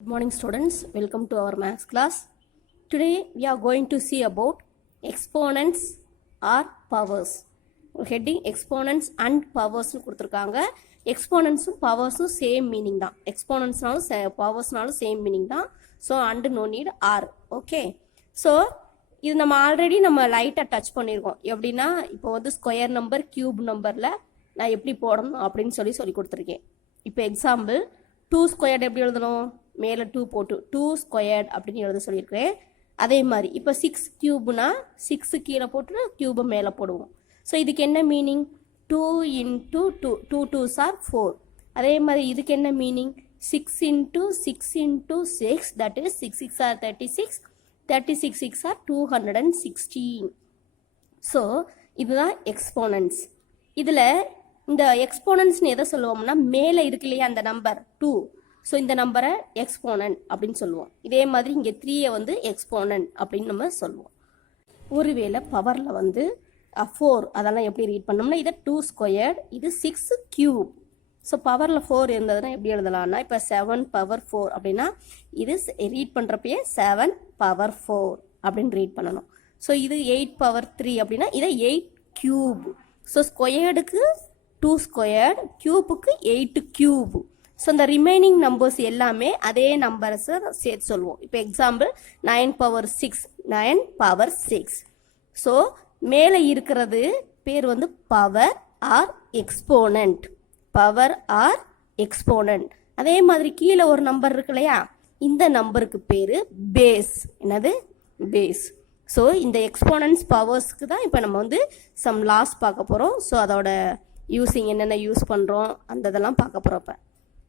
Good morning students, welcome to our maths class. Today we are going to see about exponents or powers. Heading exponents and powers கொடுத்திருக்காங்க. Exponents powers same meaning தான். Exponents powers same meaning தான். So and no need are. Okay. So இது நம்ம already நம்ம லைட்டா touch பண்ணிருக்கோம். எப்படின்னா இப்போ வந்து ஸ்கொயர் நம்பர் கியூப் நம்பர்ல நான் எப்படி போடணும் அப்படின்னு சொல்லி கொடுத்துருக்கேன். இப்போ எக்ஸாம்பிள் 2 ஸ்கொயர்ட் எப்படி எழுதணும்? மேலே 2 போட்டு 2 ஸ்கொயர்ட் அப்படின்னு எழுத சொல்லியிருக்கிறேன். அதே மாதிரி இப்போ 6 கியூப்னா 6 கீழே போட்டு கியூபை மேலே போடுவோம். ஸோ இதுக்கு என்ன மீனிங்? 2 into 2 2 2s are 4. அதே மாதிரி இதுக்கு என்ன meaning? 6 into 6 into 6 that is 6 6 are 36, 36 6 are 216. So இதுதான் எக்ஸ்போனன்ட்ஸ். இதில் இந்த எக்ஸ்போனன்ட்ஸ்னு எதை சொல்லுவோம்னா மேலே இருக்கு இல்லையா அந்த நம்பர் 2. ஸோ இந்த நம்பரை எக்ஸ்போனன்ட் அப்படின்னு சொல்லுவோம். இதே மாதிரி இங்கே 3யை வந்து எக்ஸ்போனன்ட் அப்படின்னு நம்ம சொல்லுவோம். ஒருவேளை பவரில் வந்து 4 அதெல்லாம் எப்படி ரீட் பண்ணோம்னா இதை 2 ஸ்கொயர்ட், இது 6 கியூப். ஸோ பவரில் 4 இருந்ததுன்னா எப்படி எழுதலாம்னா இப்போ 7 பவர் 4 அப்படின்னா இது ரீட் பண்ணுறப்பயே 7 பவர் 4 அப்படின்னு ரீட் பண்ணணும். ஸோ இது 8 பவர் 3 அப்படின்னா இதை 8 கியூப். ஸோ ஸ்கொயர்டுக்கு 2 ஸ்கொயர்ட், கியூபுக்கு 8 கியூப். ஸோ இந்த ரிமைனிங் நம்பர்ஸ் எல்லாமே அதே நம்பர்ஸை சேர்த்து சொல்லுவோம். இப்போ எக்ஸாம்பிள் 9 பவர் 6 9 பவர் 6. ஸோ மேலே இருக்கிறது பேர் வந்து power or exponent. Power or exponent. அதே மாதிரி கீழே ஒரு நம்பர் இருக்கு இல்லையா, இந்த நம்பருக்கு பேர் பேஸ். என்னது? பேஸ். ஸோ இந்த எக்ஸ்போனன்ட்ஸ் பவர்ஸ்க்கு தான் இப்போ நம்ம வந்து சம் லாஸ் பார்க்க போகிறோம். ஸோ அதோட யூஸிங் என்னென்ன யூஸ் பண்ணுறோம் அந்த இதெல்லாம் பார்க்க போகிறப்ப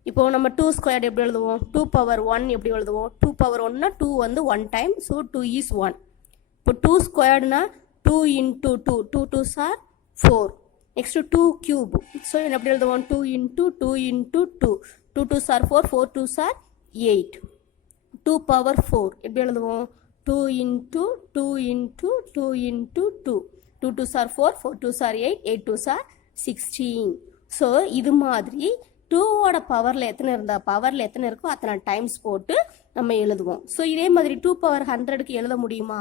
இப்போ நம்ம 2 ஸ்கொயர்ட் எப்படி எழுதுவோம்? 2 பவர் 1 எப்படி எழுதுவோம்? 2 பவர் 1னா 2 வந்து 1 டைம். So 2 is 1. இப்போ 2 ஸ்கொயர்டுனா 2 into 2 2 2s are 4. Next 2 cube. So எப்படி எழுதுவோம்? 2 into 2 into 2 2 2s are 4 4 2s are 8. 2 power 4 எப்படி எழுதுவோம்? 2 into 2 into 2 into 2 2 2s are 4 4 2s are 8 8 2s are 16. So இது மாதிரி 2ஓட பவரில் எத்தனை இருக்கோ அத்தனை டைம்ஸ் போட்டு நம்ம எழுதுவோம். ஸோ இதே மாதிரி 2 பவர் 100க்கு எழுத முடியுமா?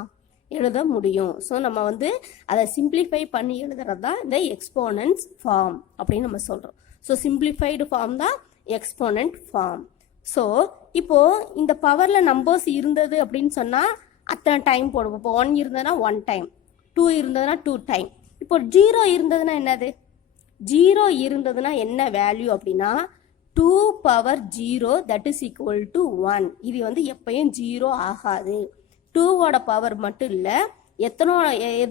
எழுத முடியும். ஸோ நம்ம வந்து அதை சிம்பிளிஃபை பண்ணி எழுதுறது தான் இந்த எக்ஸ்போனன்ட்ஸ் ஃபார்ம் அப்படின்னு நம்ம சொல்கிறோம். ஸோ சிம்பிளிஃபைடு ஃபார்ம் தான் எக்ஸ்போனன்ட் ஃபார்ம். ஸோ இப்போது இந்த பவரில் நம்பர்ஸ் இருந்தது அப்படின்னு சொன்னால் அத்தனை டைம் போடுவோம். இப்போ 1 இருந்ததுன்னா 1 டைம், 2 இருந்ததுன்னா 2 டைம். இப்போ 0 இருந்ததுன்னா என்னது? 0 இருந்ததுன்னா என்ன வேல்யூ அப்படின்னா 2 power 0 that is equal to 1. இது வந்து எப்பயும் 0 ஆகாது. 2ஓட பவர் மட்டும் இல்லை,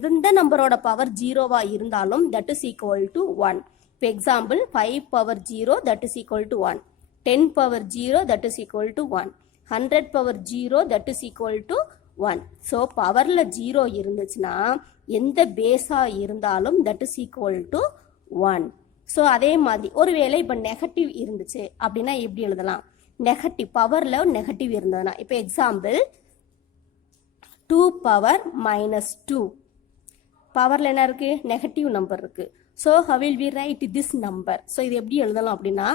எந்த நம்பரோட பவர் 0வா இருந்தாலும் தட் இஸ் ஈக்குவல் டு 1. இப்போ example 5 power 0 that is equal to 1, 10 power 0 that is equal to 1, 100 power 0 that is equal to 1. So பவரில் 0 இருந்துச்சுன்னா எந்த பேஸாக இருந்தாலும் that is equal to 1. So அதே மாதிரி ஒருவேளை இப்போ நெகட்டிவ் இருந்துச்சு அப்படின்னா எப்படி எழுதலாம்? நெகட்டிவ் பவரில் நெகட்டிவ் இருந்ததுன்னா இப்போ எக்ஸாம்பிள் 2 பவர் -2 பவரில் என்ன இருக்குது? நெகட்டிவ் நம்பர் இருக்குது. So how will we write this number? So இது எப்படி எழுதலாம் அப்படின்னா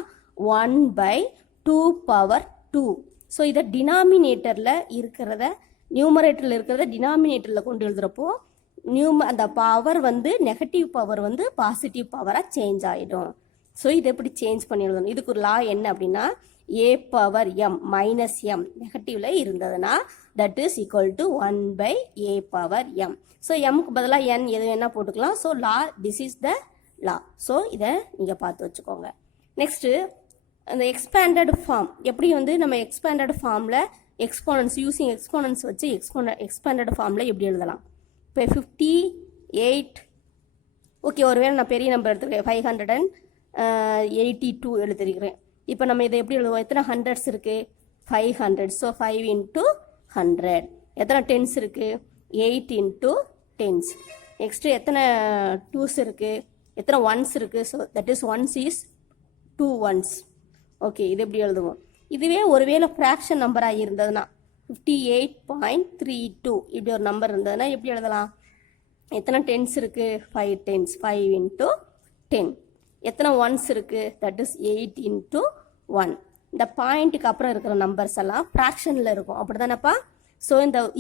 1/2 பவர் 2. ஸோ இதை டினாமினேட்டரில் இருக்கிறத நியூமரேட்டரில் இருக்கிறத டினாமினேட்டரில் கொண்டு எழுதுகிறப்போ அந்த பவர் வந்து நெகட்டிவ் பவர் வந்து பாசிட்டிவ் பவராக சேஞ்ச் ஆகிடும். ஸோ இதை எப்படி சேஞ்ச் பண்ணி எழுதணும்? இதுக்கு ஒரு லா என்ன அப்படின்னா a power m minus M நெகட்டிவ்ல இருந்ததுன்னா that is equal to 1/a power m. So எம்க்கு பதிலாக n எது வேணா போட்டுக்கலாம். So law this is the law. So இதை நீங்கள் பார்த்து வச்சுக்கோங்க. நெக்ஸ்ட்டு அந்த எக்ஸ்பேண்டட் ஃபார்ம் எப்படி வந்து நம்ம எக்ஸ்பேண்டட் ஃபார்மில் எக்ஸ்போனன்ட்ஸ் யூஸிங் எக்ஸ்போனன்ட்ஸ் வச்சு எக்ஸ்பேண்டட் ஃபார்மில் எப்படி எழுதலாம்? இப்போ 58 ஓகே, ஒருவேளை நான் பெரிய நம்பர் எடுத்துருக்கேன் 582 எழுதிருக்கிறேன். இப்போ நம்ம இதை எப்படி எழுதுவோம்? எத்தனை ஹண்ட்ரட்ஸ் இருக்குது? 500. So 5 into 100. எத்தனை டென்ஸ் இருக்குது? 8 இன்ட்டு டென்ஸ். நெக்ஸ்ட்டு எத்தனை 2s இருக்குது? எத்தனை 1s இருக்குது? So that is 1s is 2 1s. Okay, இது எப்படி எழுதுவோம்? இதுவே ஒருவேளை ஃப்ராக்ஷன் நம்பராக இருந்ததுன்னா 58.32 இப்படி ஒரு நம்பர் இருந்ததுன்னா எப்படி எழுதலாம்? எத்தனை டென்ஸ் இருக்குது? 5 டென்ஸ். 5 இன்ட்டு 10. எத்தனை 1s இருக்குது? That is 8 into 1. இந்த பாயிண்ட்டுக்கு அப்புறம் இருக்கிற நம்பர்ஸ் எல்லாம் ஃப்ராக்ஷனில் இருக்கும் அப்படி தானேப்பா. ஸோ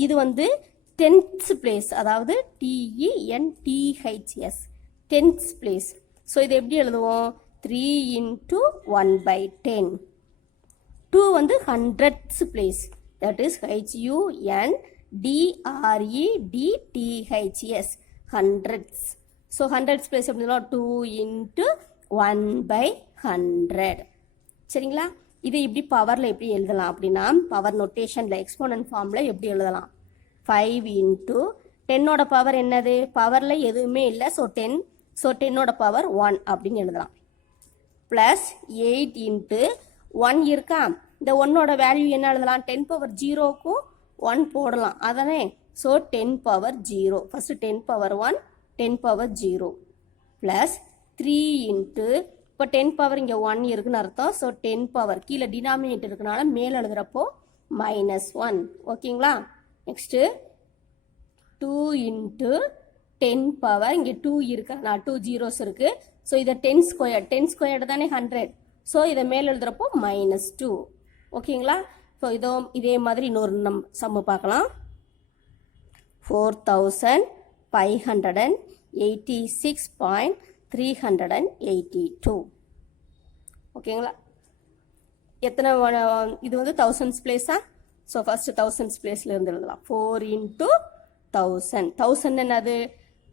இது வந்து டென்த்ஸ் பிளேஸ், அதாவது TENTHS, டென்த்ஸ் பிளேஸ். ஸோ இது எப்படி எழுதுவோம்? 3 × 1/10. 2 வந்து hundreds place, that is HUNDREDTHS, hundreds. So hundreds place எப்படின்னா 2 × 1/100. சரிங்களா? இது இப்படி பவரில் எப்படி எழுதலாம் அப்படின்னா, பவர் நொட்டேஷனில் எக்ஸ்போனன்ட் ஃபார்மில் எப்படி எழுதலாம்? 5 × 10ஓட பவர் என்னது? பவரில் எதுவுமே இல்லை, ஸோ 10. ஸோ 10ஓட பவர் 1 அப்படின்னு எழுதலாம். ப்ளஸ் 8 × 1 இருக்கா? இந்த 1ஓட வேல்யூ என்ன எழுதலாம்? 10 பவர் 0க்கும் 1 போடலாம் அதானே. So 10 power 0, first 10 power 1, 10 power 0. Plus 3 × இப்போ 10 பவர் இங்கே 1 இருக்குன்னு அர்த்தம். ஸோ 10 பவர் கீழே டினாமினேட்டர் இருக்கனால மேலே எழுதுகிறப்போ -1. ஓகேங்களா? நெக்ஸ்ட்டு 2 × 10 பவர் இங்கே 2 இருக்கு, நான் 2 zeros இருக்கு. ஸோ இதை 10 ஸ்கொயர், 10 ஸ்கொயர் தானே 100. ஸோ இதை மேலே எழுதுகிறப்போ -2. ஓகேங்களா? ஸோ இதே மாதிரி இன்னொரு சம்மு பார்க்கலாம். 4586.382. ஓகேங்களா? எத்தனை இது வந்து தௌசண்ட்ஸ் பிளேஸா? ஸோ ஃபஸ்ட்டு தௌசண்ட்ஸ் பிளேஸில் இருந்து எழுதலாம். 4 × 1000. 1000 என்னது?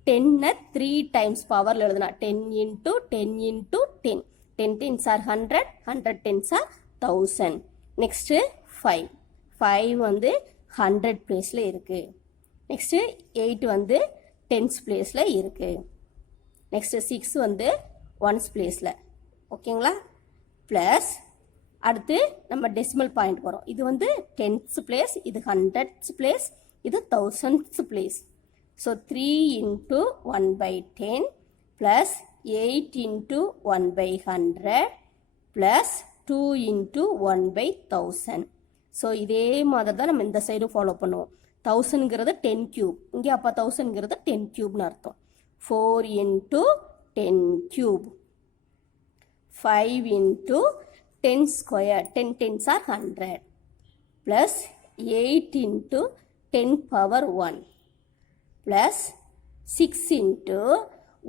10 3 டைம்ஸ் பவரில் எழுதுனா 10 × 10 × 10. 10 10s are 100, 100 10s are 1000. Next 5. 5 வந்து 100 பிளேஸில் இருக்குது. நெக்ஸ்ட்டு 8 வந்து 10s பிளேஸில் இருக்குது. நெக்ஸ்ட்டு 6 வந்து 1s பிளேஸில். ஓகேங்களா? ப்ளஸ் அடுத்து நம்ம டெசிமல் பாயிண்ட் வரும். இது வந்து 10th பிளேஸ், இது 100th பிளேஸ், இது 1000th place. So 3 × 1/10 plus 8 × 1/100 plus 2 × 1/1000. So இதே மாதிரி தான் நம்ம இந்த சைடும் ஃபாலோ பண்ணுவோம். 1000ங்கிறது 10 கியூப், இங்கே அப்போ 1000ங்கிறது 10 கியூப்னு அர்த்தம். 4 × 10 cube, 5 × 10 square, 10 10s are 100 plus 8 × 10 power 1 plus 6 ×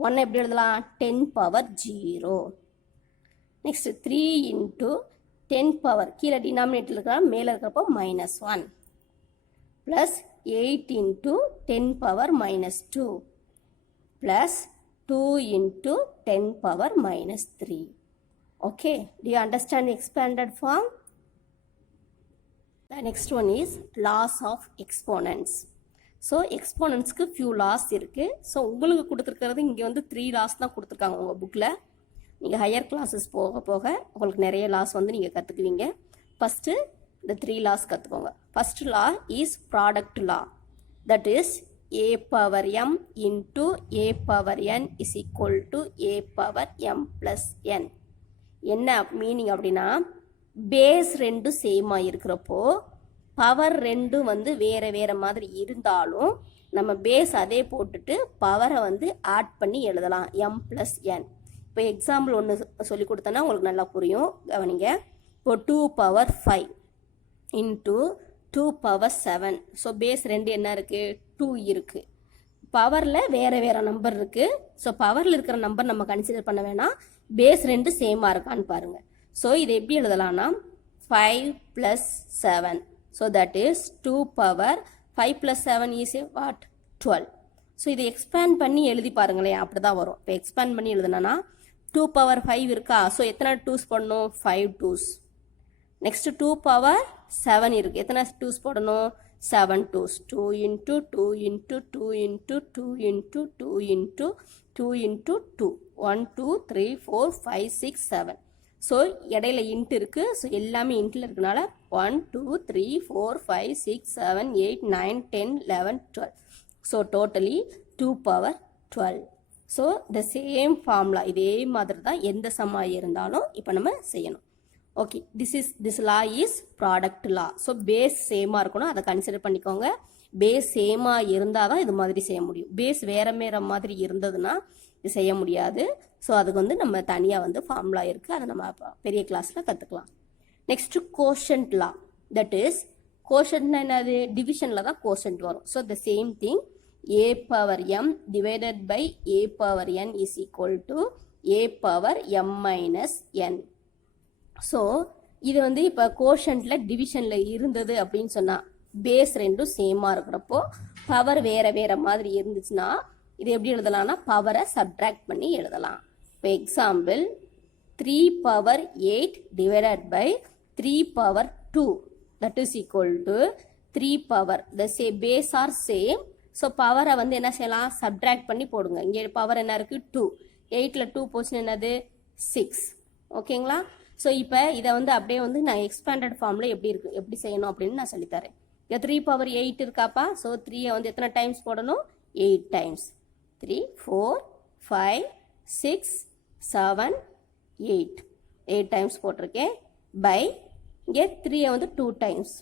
1 எப்படி எழுதலாம்? 10 பவர் 0. நெக்ஸ்ட் 3 × 10 பவர் கீழே டினாமினேட்டர் இருக்கிற மேலே இருக்கிறப்போ -1 plus 8 × 10 power -2 plus 2 × 10 power -3. Okay, do you understand the expanded form? The next one is laws of exponents. So எக்ஸ்போனன்ட்ஸ்க்கு ஃபியூ லாஸ் இருக்குது. So உங்களுக்கு கொடுத்துருக்கிறது இங்கே வந்து 3 லாஸ் தான் கொடுத்துருக்காங்க உங்கள் புக்கில். நீங்கள் ஹையர் கிளாஸஸ் போக போக உங்களுக்கு நிறைய லாஸ் வந்து நீங்கள் கற்றுக்குவீங்க. ஃபஸ்ட்டு இந்த 3 லாஸ் கற்றுக்கோங்க. First law is product law, that is a power m into a power n is equal to a power m plus n. என்ன மீனிங் அப்படின்னா, பேஸ் ரெண்டும் சேமாக இருக்கிறப்போ பவர் ரெண்டும் வந்து வேறு வேறு மாதிரி இருந்தாலும் நம்ம பேஸ் அதே போட்டுட்டு பவரை வந்து ஆட் பண்ணி எழுதலாம், m plus n. இப்போ எக்ஸாம்பிள் ஒன்று சொல்லி கொடுத்தேன்னா உங்களுக்கு நல்லா புரியும், கவனிங்க. இப்போ 2 power 5 into 2 power 7. So base ரெண்டு என்ன இருக்குது? 2 இருக்குது. பவரில் வேறு வேறு நம்பர் இருக்குது. ஸோ பவரில் இருக்கிற நம்பர் நம்ம கன்சிடர் பண்ண வேணாம், பேஸ் ரெண்டு சேமாக இருக்கான்னு பாருங்கள். ஸோ இதை எப்படி எழுதலாம்னா 5 + 7. So that is 2 power 5 + 7 is what? 12. So இதை எக்ஸ்பேண்ட் பண்ணி எழுதி பாருங்களேன், அப்படி தான் வரும். இப்போ எக்ஸ்பேண்ட் பண்ணி எழுதுனா 2 பவர் 5 இருக்கா? ஸோ எத்தனை 2s போடணும்? 5 2s. நெக்ஸ்ட் 2 பவர் 7 இருக்குது, எத்தனை 2s போடணும்? 7 2s. 2 × 2 × 2 × 2 × 2 × 2 × 2. 1 2 3 4 5 6 7. ஸோ இடையில இன்ட் இருக்குது. ஸோ எல்லாமே இன்ட்டில் இருக்கனால 1 2 3 4 5 6 7 8 9 10 11 12. So totally 2 power 12. So the same formula இதே மாதிரி தான் எந்த சம்மாக இருந்தாலும் இப்போ நம்ம செய்யணும். Okay, this law is product law. So base சேமாக இருக்கணும், அதை கன்சிடர் பண்ணிக்கோங்க. பேஸ் சேமாக இருந்தால் தான் இது மாதிரி செய்ய முடியும். பேஸ் வேறு வேறு மாதிரி இருந்ததுன்னா இது செய்ய முடியாது. ஸோ அதுக்கு வந்து நம்ம தனியாக வந்து ஃபார்முலா இருக்குது, அதை நம்ம பெரிய கிளாஸில் கற்றுக்கலாம். Next quotient law, that is கோஷன்ட்னா என்னது, டிவிஷனில் தான் கோஷன்ட் வரும். So the same thing, a power m divided by a power n is equal to a power m minus n. So இது வந்து இப்போ கோஷன்ட்டில் டிவிஷனில் இருந்தது அப்படின்னு சொன்னால் பேஸ் ரெண்டும் சேமாக இருக்கிறப்போ பவர் வேறு வேறு மாதிரி இருந்துச்சுன்னா இது எப்படி எழுதலாம்னா பவரை சப்ட்ராக்ட் பண்ணி எழுதலாம். இப்போ example 3 power 8 divided by 3 power 2 that is equal to 3 power, the same base are same. So பவரை வந்து என்ன செய்யலாம், சப்ட்ராக்ட் பண்ணி போடுங்க. இங்கே பவர் என்ன இருக்குது 2, 8ல் 2 போச்சுன்னு என்னது 6. ஓகேங்களா? ஸோ இப்போ இதை வந்து அப்படியே வந்து நான் எக்ஸ்பேண்டட் ஃபார்மில் எப்படி செய்யணும் அப்படின்னு நான் சொல்லித்தரேன். இங்கே 3 பவர் 8 இருக்காப்பா. ஸோ 3யை வந்து எத்தனை டைம்ஸ் போடணும், 8 டைம்ஸ். 3, 4, 5, 6, 7, 8 டைம்ஸ் போட்டிருக்கேன். பை இங்கே 3யை வந்து 2 டைம்ஸ்.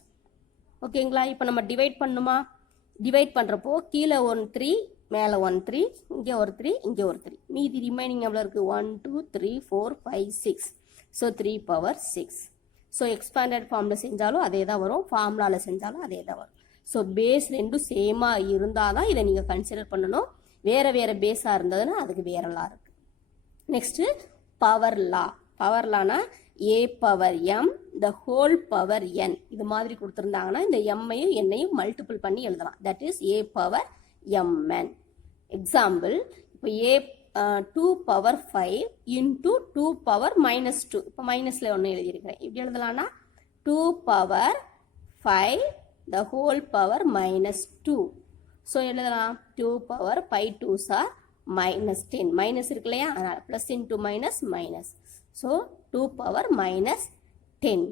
ஓகேங்களா? இப்போ நம்ம டிவைட் பண்ணுமா, டிவைட் பண்ணுறப்போ கீழே 1 3 மேலே 1 3 இங்கே ஒரு 3 இங்கே ஒரு 3 மீதி ரிமைனிங் எவ்வளோ இருக்குது 1 2 3 4 5 6. So 3 power 6. ஸோ எக்ஸ்பேண்டட் ஃபார்மில் செஞ்சாலும் அதே தான் வரும், ஃபார்முலாவில் செஞ்சாலும் அதே தான் வரும். ஸோ பேஸ் ரெண்டும் சேமாக இருந்தால் தான் இதை நீங்கள் கன்சிடர் பண்ணணும். வேறு வேறு பேஸாக இருந்ததுன்னா அதுக்கு வேறு லா இருக்குது. Next power law. பவர் லானா a power m the whole power n இது மாதிரி கொடுத்துருந்தாங்கன்னா இந்த m-ஐயும் n-ஐயும் மல்டிபிள் பண்ணி எழுதலாம். That is a power mn. Example இப்போ a 2 power 5 into 2 power minus 2. இப்போ மைனஸில் ஒன்று எழுதியிருக்கிறேன். இப்படி எழுதலாம்னா 2 power 5 the whole power minus 2. So எழுதலாம் 2 power 5 2s are minus 10. Minus இருக்கு இல்லையா, அதனால் plus into minus minus. So 2 power minus 10.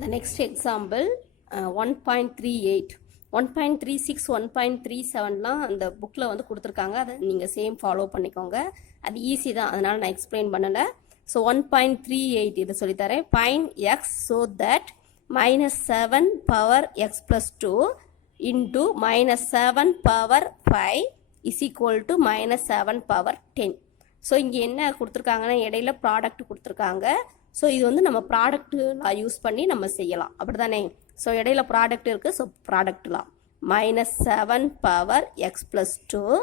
The next example 1.38, 1.36, 1.37லாம் அந்த புக்கில் வந்து கொடுத்துருக்காங்க. அதை நீங்கள் சேம் ஃபாலோ பண்ணிக்கோங்க. அது ஈஸி தான், அதனால் நான் எக்ஸ்பிளைன் பண்ணலை. ஸோ 1.38 இதை சொல்லித்தரேன். Find X so that minus 7 power x plus 2 into minus 7 power 5 is equal to minus 7 power 10. So இங்கே என்ன கொடுத்துருக்காங்கன்னா இடையில ப்ராடக்ட் கொடுத்துருக்காங்க. ஸோ இது வந்து நம்ம ப்ராடக்ட்லாம் யூஸ் பண்ணி நம்ம செய்யலாம், அப்படி தானே? ஸோ இடையில ப்ராடக்ட் இருக்குது. ஸோ ப்ராடக்ட்லாம் minus 7 power x plus 2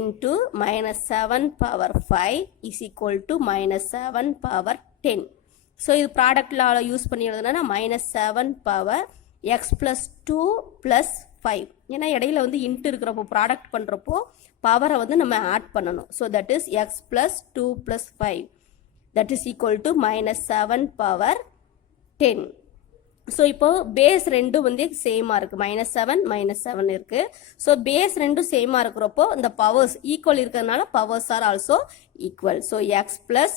into minus 7 power 5 is equal to minus 7 power 10. So இது ப்ராடக்டில் யூஸ் பண்ணி எழுதுனா minus 7 power X plus 2 plus 5. ஏன்னா இடையில வந்து இன்ட்டு இருக்கிறப்போ ப்ராடக்ட் பண்ணுறப்போ பவரை வந்து நம்ம ஆட் பண்ணணும். So that is X plus 2 plus 5 that is equal to minus 7 power 10. So இப்போ பேஸ் ரெண்டும் வந்து சேமாக இருக்குது, -7 இருக்குது. ஸோ பேஸ் ரெண்டும் சேமாக இருக்கிறப்போ இந்த பவர்ஸ் ஈக்குவல் இருக்கிறதுனால powers are also equal. So X plus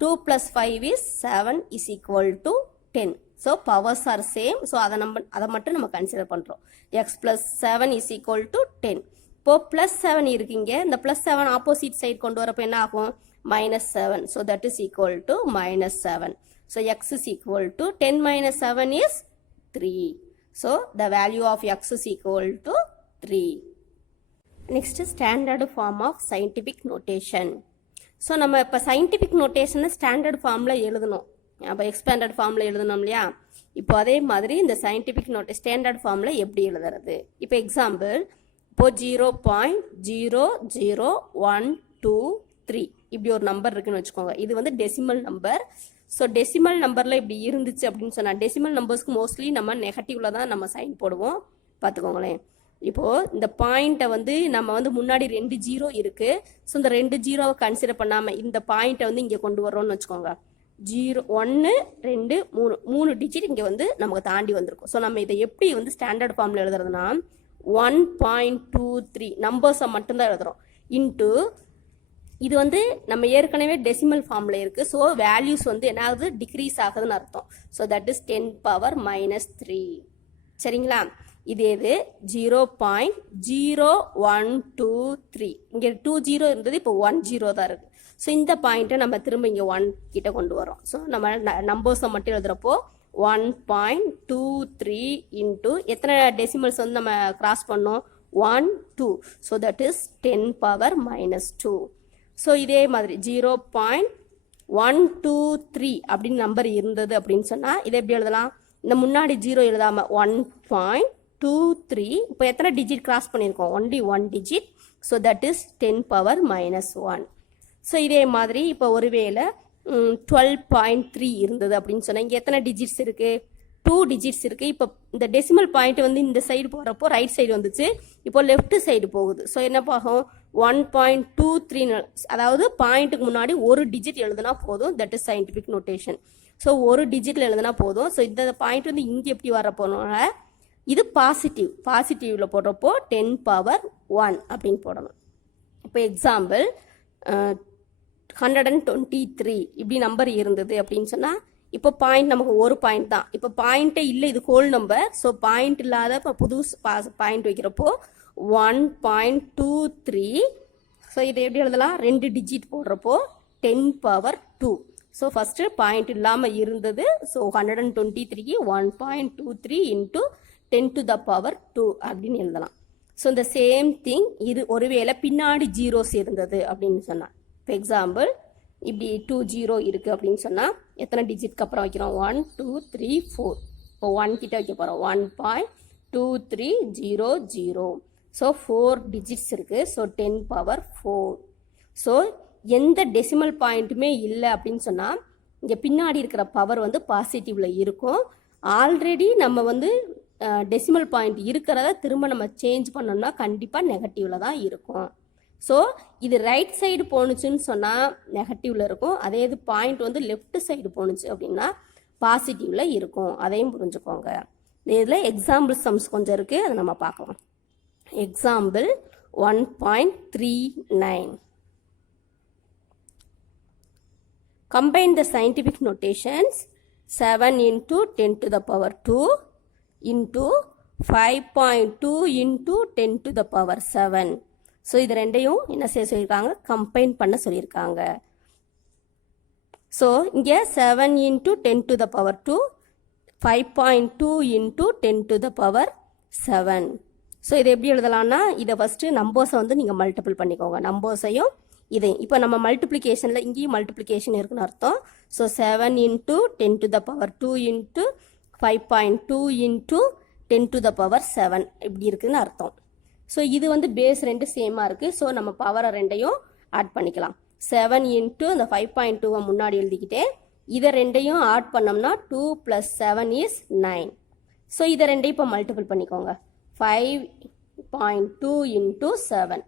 2 plus 5 is 7 is equal to 10. So powers are same. So அதை மட்டும் நம்ம கன்சிடர் பண்ணுறோம். x plus 7 is equal to 10. இப்போ plus 7 இருக்குங்க. இந்த plus 7 ஆப்போசிட் சைட் கொண்டு வரப்போ என்ன ஆகும், -7. So that is equal to -7. So x is equal to 10 minus 7 is 3. So the value of x is equal to 3. Next standard form of scientific notation. So நம்ம இப்போ scientific நோட்டேஷனை standard ஃபார்மில் எழுதணும், அப்போ expanded ஃபார்மில் எழுதணும் இல்லையா? இப்போ அதே மாதிரி இந்த சயின்டிஃபிக் ஸ்டாண்டர்ட் ஃபார்மில் எப்படி எழுதுறது? இப்போ எக்ஸாம்பிள் இப்போது 0.00123 இப்படி ஒரு நம்பர் இருக்குன்னு வச்சுக்கோங்க. இது வந்து டெசிமல் நம்பர். ஸோ டெசிமல் நம்பரில் இப்படி இருந்துச்சு அப்படின்னு சொன்னால் டெசிமல் நம்பர்ஸ்க்கு மோஸ்ட்லி நம்ம நெகட்டிவில் தான் நம்ம சைன் போடுவோம், பார்த்துக்கோங்களேன். இப்போது இந்த பாயிண்ட்டை வந்து நம்ம வந்து முன்னாடி 2 0 இருக்குது. ஸோ இந்த 2 0வை கன்சிடர் பண்ணாமல் இந்த பாயிண்ட்டை வந்து இங்கே கொண்டு வரோன்னு வச்சுக்கோங்க. 0 1 2 3 டிஜிட் இங்கே வந்து நமக்கு தாண்டி வந்திருக்கும். ஸோ நம்ம இதை எப்படி வந்து ஸ்டாண்டர்ட் ஃபார்மில் எழுதுறதுனா 1.23 நம்பர்ஸை மட்டும்தான் எழுதுகிறோம். இன்ட்டு இது வந்து நம்ம ஏற்கனவே டெசிமல் ஃபார்மில் இருக்குது. ஸோ வேல்யூஸ் வந்து என்ன ஆகுது, டிக்ரீஸ் ஆகுதுன்னு அர்த்தம். So that is 10 power -3. சரிங்களா? இதே இது 0.0123 இங்கே 2 0 இருந்தது, இப்போ 1 0 தான் இருக்குது. ஸோ இந்த பாயிண்ட்டை நம்ம திரும்ப இங்கே 1 கிட்ட கொண்டு வரோம். ஸோ நம்ம நம்பர்ஸை மட்டும் எழுதுகிறப்போ 1.23 இன்ட்டு எத்தனை டெசிமல்ஸ் வந்து நம்ம கிராஸ் பண்ணோம், 1 2. So that is 10 power -2. So இதே மாதிரி 0.0123 1 2 3 அப்படின்னு நம்பர் இருந்தது அப்படின்னு சொன்னால் இதை எப்படி எழுதலாம், இந்த முன்னாடி 0 எழுதாமல் 1.23. இப்போ எத்தனை டிஜிட் கிராஸ் பண்ணியிருக்கோம், only 1 digit. So that is 10 power minus 1. So இதே மாதிரி இப்போ ஒருவேளை 12.3 இருந்தது அப்படின்னு சொன்னால் இங்கே எத்தனை டிஜிட்ஸ் இருக்குது, 2 டிஜிட்ஸ் இருக்குது. இப்போ இந்த டெசிமல் பாயிண்ட் வந்து இந்த சைடு போகிறப்போ ரைட் சைடு வந்துச்சு, இப்போ லெஃப்ட் சைடு போகுது. ஸோ என்ன ஆகும், 1.23, அதாவது பாயிண்ட்டுக்கு முன்னாடி ஒரு டிஜிட் எழுதுனா போதும். That is scientific notation. So ஒரு டிஜிட்டில் எழுதுனா போதும். ஸோ இந்த பாயிண்ட் வந்து இங்கே எப்படி வரப்போனால இது பாசிட்டிவில் போடுறப்போ 10 பவர் 1 அப்படின்னு போடணும். இப்போ எக்ஸாம்பிள் 123 இப்படி நம்பர் இருந்தது அப்படின்னு சொன்னால் இப்போ பாயிண்ட் நமக்கு ஒரு பாயிண்ட் தான். இப்போ பாயிண்ட்டே இல்லை, இது ஹோல் நம்பர். ஸோ பாயிண்ட் இல்லாத இப்போ புது பாயிண்ட் வைக்கிறப்போ 1.23. ஸோ இதை எப்படி எழுதலாம், 2 டிஜிட் போடுறப்போ 10 பவர் 2. ஸோ ஃபஸ்ட்டு பாயிண்ட் இல்லாமல் இருந்தது. ஸோ 123க்கு 1.23 இன்ட்டு 10 to the power 2 அப்படின்னு எழுதலாம். ஸோ இந்த சேம் திங் இது ஒருவேளை பின்னாடி ஜீரோஸ் இருந்தது அப்படின்னு சொன்னால், இப்போ எக்ஸாம்பிள் இப்படி 20 இருக்குது அப்படின்னு சொன்னால் எத்தனை டிஜிட்க்கு அப்புறம் வைக்கிறோம், 1 2 3 4. இப்போ 1 கிட்ட வைக்க போகிறோம், 1.2300. ஸோ 4 டிஜிட்ஸ் இருக்குது. So 10 power 4. ஸோ எந்த டெசிமல் பாயிண்ட்டுமே இல்லை அப்படின்னு சொன்னால் இங்கே பின்னாடி இருக்கிற பவர் வந்து பாசிட்டிவில் இருக்கும். ஆல்ரெடி நம்ம வந்து டெசிமல் பாயிண்ட் இருக்கிறத திரும்ப நம்ம சேஞ்ச் பண்ணோம்னா கண்டிப்பாக நெகட்டிவில் தான் இருக்கும். ஸோ இது ரைட் சைடு போணுச்சுன்னு சொன்னால் நெகட்டிவில் இருக்கும். அதே இது பாயிண்ட் வந்து லெஃப்ட் சைடு போணுச்சு அப்படின்னா பாசிட்டிவில் இருக்கும். அதையும் புரிஞ்சுக்கோங்க. இதில் எக்ஸாம்பிள் சம்ஸ் கொஞ்சம் இருக்குது, அதை நம்ம பார்க்கலாம். Example 1.39. Combine the scientific notations 7 into 10 to the power 2 into 5.2 into 10 to the power 7. So இது ரெண்டையும் என்ன செய்ய சொல்லியிருக்காங்க, கம்பைன் பண்ண சொல்லியிருக்காங்க. ஸோ இங்கே 7 into 10 to the power 2, 5.2 into 10 to the power 7. So இதை எப்படி எழுதலாம்னா, இதை ஃபஸ்ட்டு நம்பர்ஸை வந்து நீங்கள் மல்டிபிள் பண்ணிக்கோங்க, நம்பர்ஸையும் இதையும். இப்போ நம்ம மல்டிப்ளிகேஷனில் இங்கேயும் மல்டிப்ளிகேஷன் இருக்குன்னு அர்த்தம். So 7 into 10 to the power 2 into 5.2 into 10 to the power 7 இப்படி இருக்குதுன்னு அர்த்தம். ஸோ இது வந்து பேஸ் ரெண்டு சேமாக இருக்குது. ஸோ நம்ம பவரை ரெண்டையும் ஆட் பண்ணிக்கலாம். 7 into இந்த 5.2 முன்னாடி எழுதிக்கிட்டே இதை ரெண்டையும் ஆட் பண்ணோம்னா 2 + 7 is 9. ஸோ இதை ரெண்டையும் இப்போ மல்டிபிள் பண்ணிக்கோங்க. 5.2 into 7.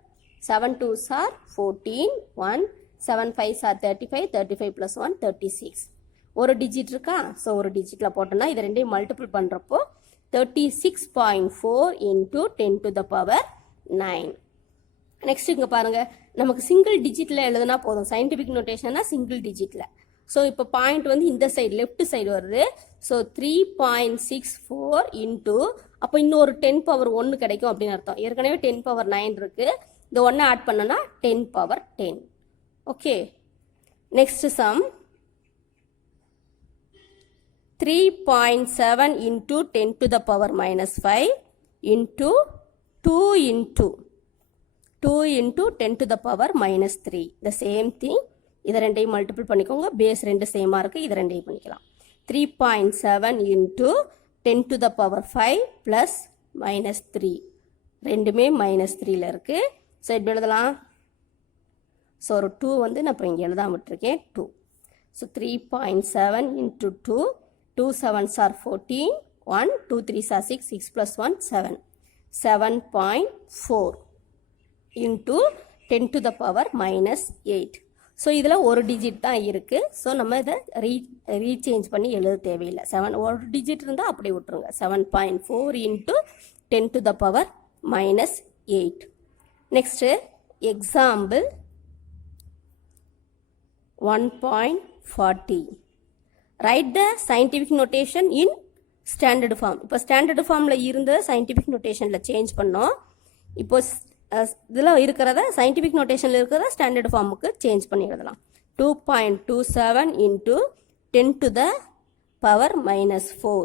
7 2s are 14, 1, 7 5s are 35, 35 plus 1, 36. ஒரு டிஜிட் இருக்கா? ஸோ ஒரு டிஜிட்டில் போட்டோன்னா இதை ரெண்டையும் மல்டிபிள் பண்ணுறப்போ 36.4 into 10 to the power 9. Next இங்கே பாருங்கள், நமக்கு சிங்கிள் டிஜிட்டில் எழுதுனா போதும். சயின்டிஃபிக் நோட்டேஷன்னா சிங்கிள் டிஜிட்டில். ஸோ இப்போ பாயிண்ட் வந்து இந்த சைடு லெஃப்ட் சைடு வருது. ஸோ 3.64 இன்ட்டு அப்போ இன்னொரு 10 பவர் 1 கிடைக்கும் அப்படின்னு அர்த்தம். ஏற்கனவே 10 பவர் 9 இருக்குது. இந்த 1 ஆட் பண்ணனா 10 power 10. Okay, next sum 3.7 into 10 to the power minus 5 into 2 into 10 to the power minus 3. The same thing. இதை ரெண்டையும் மல்டிபிள் பண்ணிக்கோங்க. பேஸ் ரெண்டு சேமாக இருக்குது. இதை ரெண்டையும் பண்ணிக்கலாம். 3.7 into 10 to the power 5 plus minus 3. ரெண்டுமே minus 3ல் இருக்குது. ஸோ எப்படி எழுதலாம்? ஸோ ஒரு 2 வந்து நான் இப்போ இங்கே எழுதாம விட்டுருக்கேன், 2. So 3.7 into 2, 2 7s are 14, 1, 2 3s are 6, 6 plus 1, 7. 7.4 into 10 to the power minus 8. So இதில் ஒரு டிஜிட் தான் இருக்குது. ஸோ நம்ம இதை ரீசேஞ்ச் பண்ணி எழுத தேவையில்லை. ஒரு டிஜிட் இருந்தால் அப்படியே விட்டுருங்க. 7.4 into 10 to the power minus 8. Next example 1.40. Write the scientific notation in standard form. இப்போ ஸ்டாண்டர்டு ஃபார்மில் இருந்த சயின்டிஃபிக் நோட்டேஷனில் சேஞ்ச் பண்ணோம். இப்போ இதில் இருக்கிறத சயின்டிஃபிக் நோட்டேஷனில் இருக்கிறத ஸ்டாண்டர்டு ஃபார்முக்கு சேஞ்ச் பண்ணி எழுதலாம். 2.27 into 10 to the power minus 4.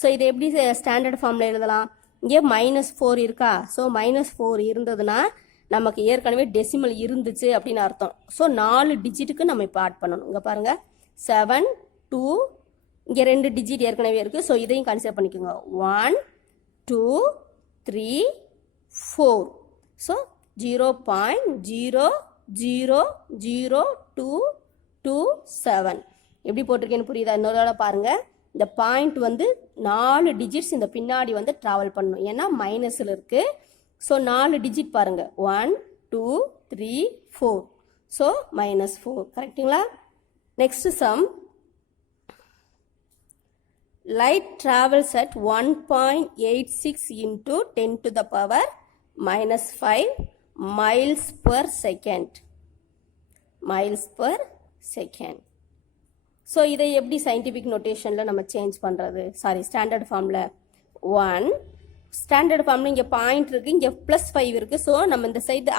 So இதை எப்படி ஸ்டாண்டர்டு ஃபார்மில் எழுதலாம்? இங்கே -4 இருக்கா? ஸோ -4 இருந்ததுன்னா நமக்கு ஏற்கனவே டெசிமல் இருந்துச்சு அப்படின்னு அர்த்தம். ஸோ 4 டிஜிட்டுக்கு நம்ம இப்போ ஆட் பண்ணணும். இங்கே பாருங்கள் 7 2 இங்கே 2 டிஜிட் ஏற்கனவே இருக்குது. ஸோ இதையும் கன்சிடர் பண்ணிக்கோங்க. 1 2 3 4. ஸோ 0.0000227 எப்படி போட்டிருக்கேன்னு புரியுதா? இன்னொரு பாருங்கள். இந்த பாயிண்ட் வந்து 4 டிஜிட்ஸ் இந்த பின்னாடி வந்து ட்ராவல் பண்ணணும். ஏன்னா மைனஸில் இருக்குது. ஸோ 4 டிஜிட் பாருங்கள். 1 2 3 4. ஸோ -4. கரெக்டுங்களா? Next sum. Light travels at 1.86 into 10 to the power -5 miles per second. Miles per second. So இதை எப்படி சயின்டிஃபிக் நோட்டேஷனில் நம்ம சேஞ்ச் பண்ணுறது? ஸ்டாண்டர்ட் ஃபார்மில் 1 ஸ்டாண்டர்ட் ஃபார்மில் இங்கே பாயிண்ட் இருக்குது, இங்கே +5 இருக்குது. ஸோ நம்ம இந்த சைடு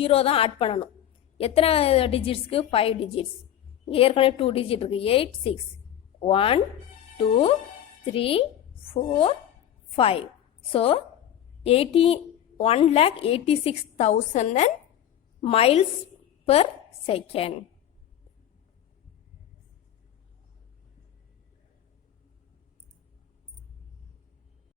0 தான் ஆட் பண்ணணும். எத்தனை டிஜிட்ஸ்க்கு? 5 டிஜிட்ஸ். ஏற்கனவே 2 டிஜிட் இருக்குது. 8 6 1 2 3 4 5. So 1,86,000 miles per second.